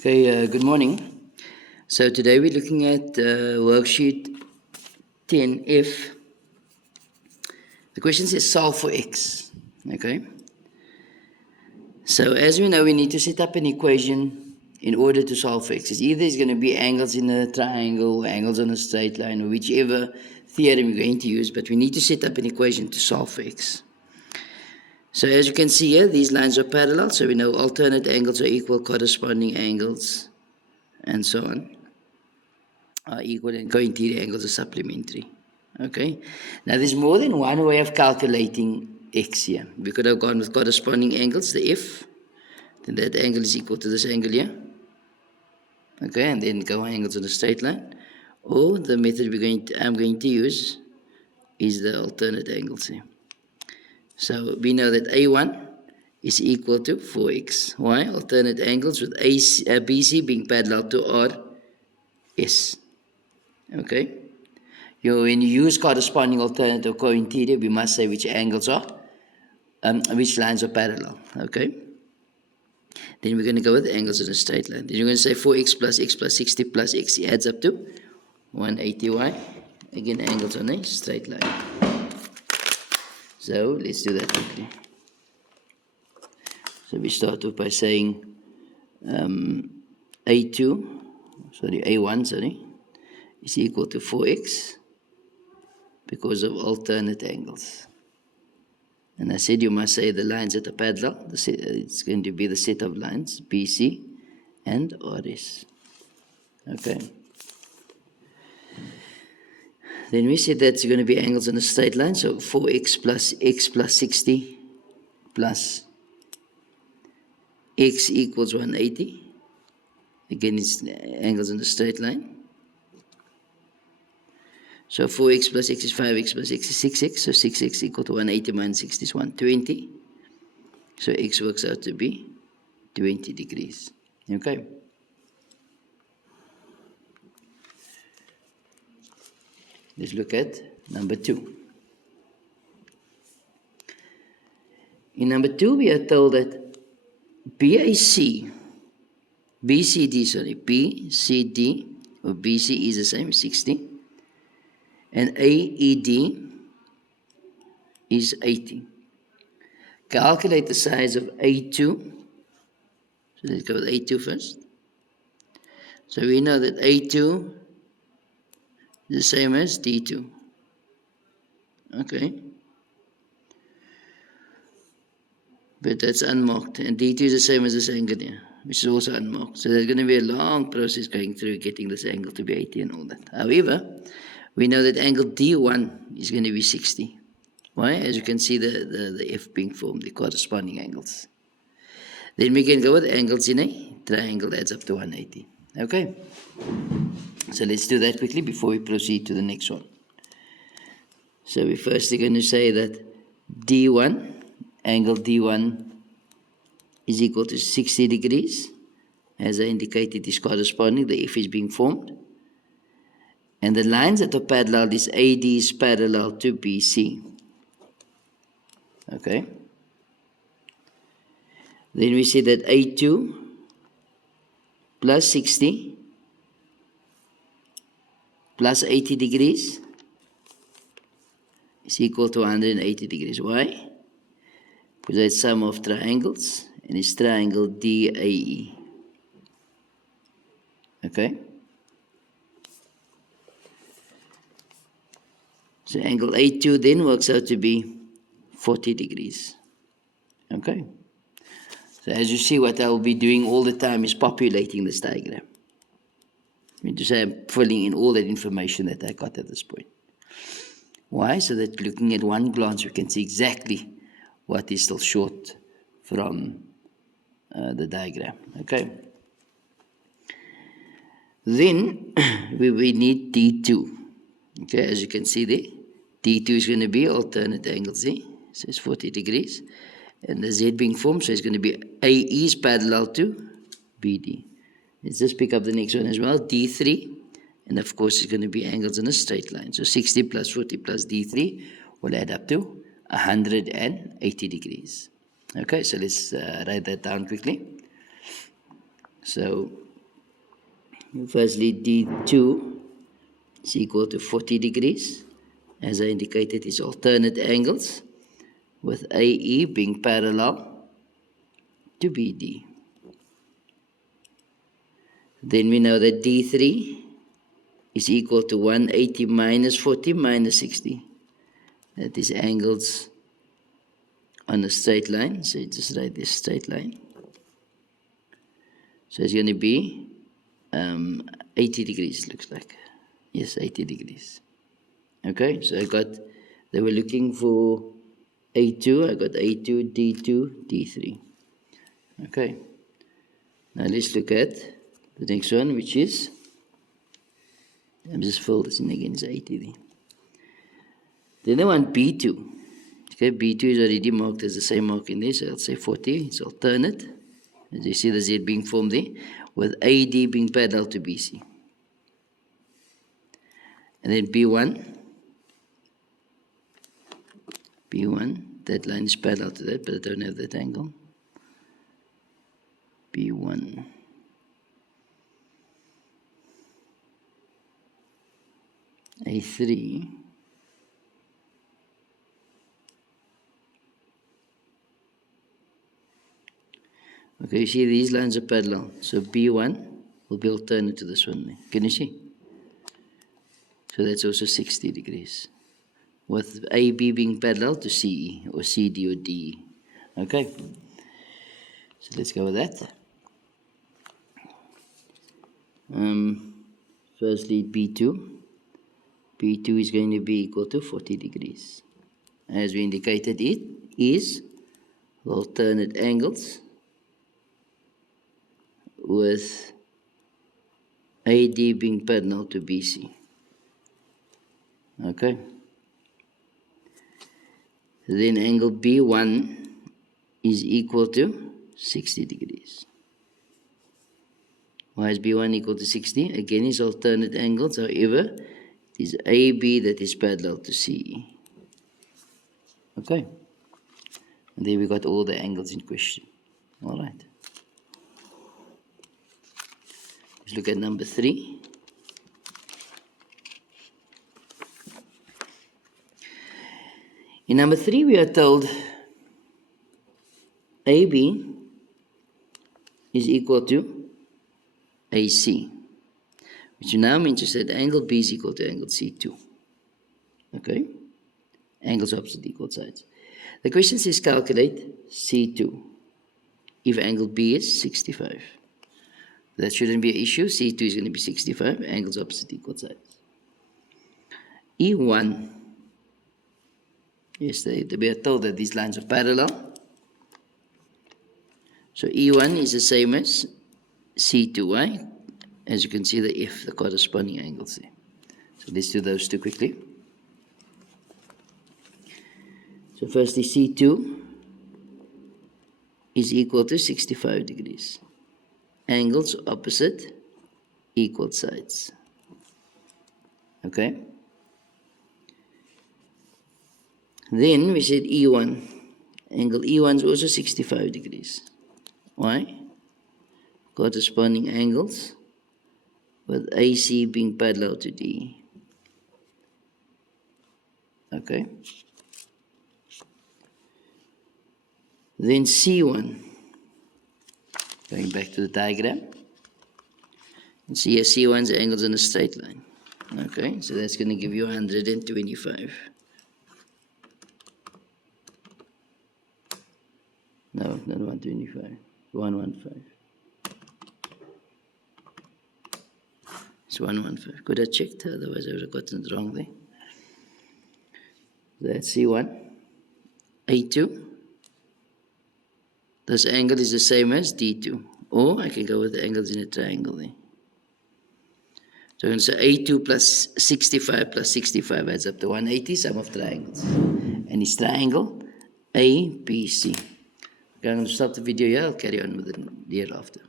Okay, good morning. So today we're looking at worksheet 10F. The question says solve for x. Okay. So as we know, we need to set up an equation in order to solve for x. It's either it's going to be angles in a triangle, or angles on a straight line, or whichever theorem we're going to use, but we need to set up an equation to solve for x. So as you can see here, these lines are parallel, so we know alternate angles are equal, corresponding angles, and so on, are equal, and co-interior angles are supplementary. Okay. Now there's more than one way of calculating x here. We could have gone with corresponding angles, the f, then that angle is equal to this angle here. Okay, and then go angles on a straight line. Or the method I'm going to use is the alternate angles here. So we know that A1 is equal to 4x. Why? Alternate angles with BC being parallel to RS. Okay. When you use corresponding alternate or co-interior, we must say which angles are, which lines are parallel. Okay. Then we're going to go with angles in a straight line. Then you're going to say 4x plus 60 plus x adds up to 180y. Again, angles on a straight line. So let's do that quickly. So we start off by saying A1 is equal to 4x because of alternate angles. And I said you must say the lines that are parallel. It's going to be the set of lines BC and RS. Okay. Then we said that's going to be angles on a straight line. So 4x plus x plus 60 plus x equals 180. Again, it's angles on a straight line. So 4x plus x is 5x plus x is 6x. So 6x equal to 180 minus 60 is 120. So x works out to be 20 degrees. Okay. Let's look at number 2. In number 2, we are told that BCD, or BC is the same, 60. And AED is 80. Calculate the size of A2. So let's go with A2 first. So we know that A2 is the same as D2. Okay. But that's unmarked. And D2 is the same as this angle here, which is also unmarked. So there's going to be a long process going through getting this angle to be 80 and all that. However, we know that angle D1 is going to be 60. Why? As you can see the F being formed, the corresponding angles. Then we can go with angles in a triangle adds up to 180. Okay? So let's do that quickly before we proceed to the next one. So we first are going to say that D1, angle D1 is equal to 60 degrees. As I indicated, is corresponding, the F is being formed. And the lines that are parallel is AD is parallel to BC. Okay. Then we see that A2 plus 60 plus 80 degrees is equal to 180 degrees. Why? Because it's sum of triangles, and it's triangle DAE. Okay. So angle A2 then works out to be 40 degrees. Okay. So as you see, what I'll be doing all the time is populating this diagram. I mean to say I'm filling in all that information that I got at this point. Why? So that looking at one glance, we can see exactly what is still short from the diagram. Okay. Then we need D2. Okay, as you can see there, D2 is going to be alternate angles there. So it's 40 degrees. And the Z being formed, so it's going to be AE is parallel to BD. Let's just pick up the next one as well, D3. And of course, it's going to be angles in a straight line. So 60 plus 40 plus D3 will add up to 180 degrees. Okay, so let's write that down quickly. So Firstly, D2 is equal to 40 degrees. As I indicated, it's alternate angles, with AE being parallel to BD. Then we know that D3 is equal to 180 minus 40 minus 60. That is angles on a straight line. So you just write this straight line. So it's going to be 80 degrees, looks like. Yes, 80 degrees. Okay, so they were looking for A2. I got A2, D2, D3. Okay, now let's look at the next one, which is, I'm just fill this in again, it's 80 there. Then I want B2. Okay, B2 is already marked as the same mark in there, so I'll say 40, it's alternate. As you see the Z being formed there, with AD being parallel to BC. And then B1, that line is parallel to that, but I don't have that angle. B1. A3. Okay, you see these lines are parallel. So B1 will be alternate to this one there. Can you see? So that's also 60 degrees. With AB being parallel to CE, or CD or DE. Okay? So let's go with that. Firstly, B2. B2 is going to be equal to 40 degrees. As we indicated, it is alternate angles with AD being parallel to BC. Okay? Then angle B1 is equal to 60 degrees. Why is B1 equal to 60? Again, it's alternate angles. However, it is AB that is parallel to CE. Okay? And there we got all the angles in question. All right. Let's look at number 3. In number 3, we are told AB is equal to AC, which now means that angle B is equal to angle C2. Okay? Angles opposite equal sides. The question says calculate C2 if angle B is 65. That shouldn't be an issue. C2 is going to be 65, angles opposite equal sides. E1. Yes, we are told that these lines are parallel. So E1 is the same as C2, right? As you can see, the F, the corresponding angles there. So let's do those two quickly. So firstly, C2 is equal to 65 degrees. Angles opposite equal sides. Okay? Then we said E1. Angle E1 is also 65 degrees. Why? Corresponding angles with AC being parallel to DE. Okay? Then C1. Going back to the diagram. You see here C1's angles on a straight line. Okay, so that's going to give you 125. No, not 125. 115. It's 115. Could I checked? Otherwise I would have gotten it wrong there. That's C1. A2. This angle is the same as D2. Or I can go with the angles in a triangle there. So I'm going to say A2 plus 65 adds up to 180, sum of triangles. And it's triangle ABC. Okay, I'm going to stop the video here. I'll carry on with it hereafter.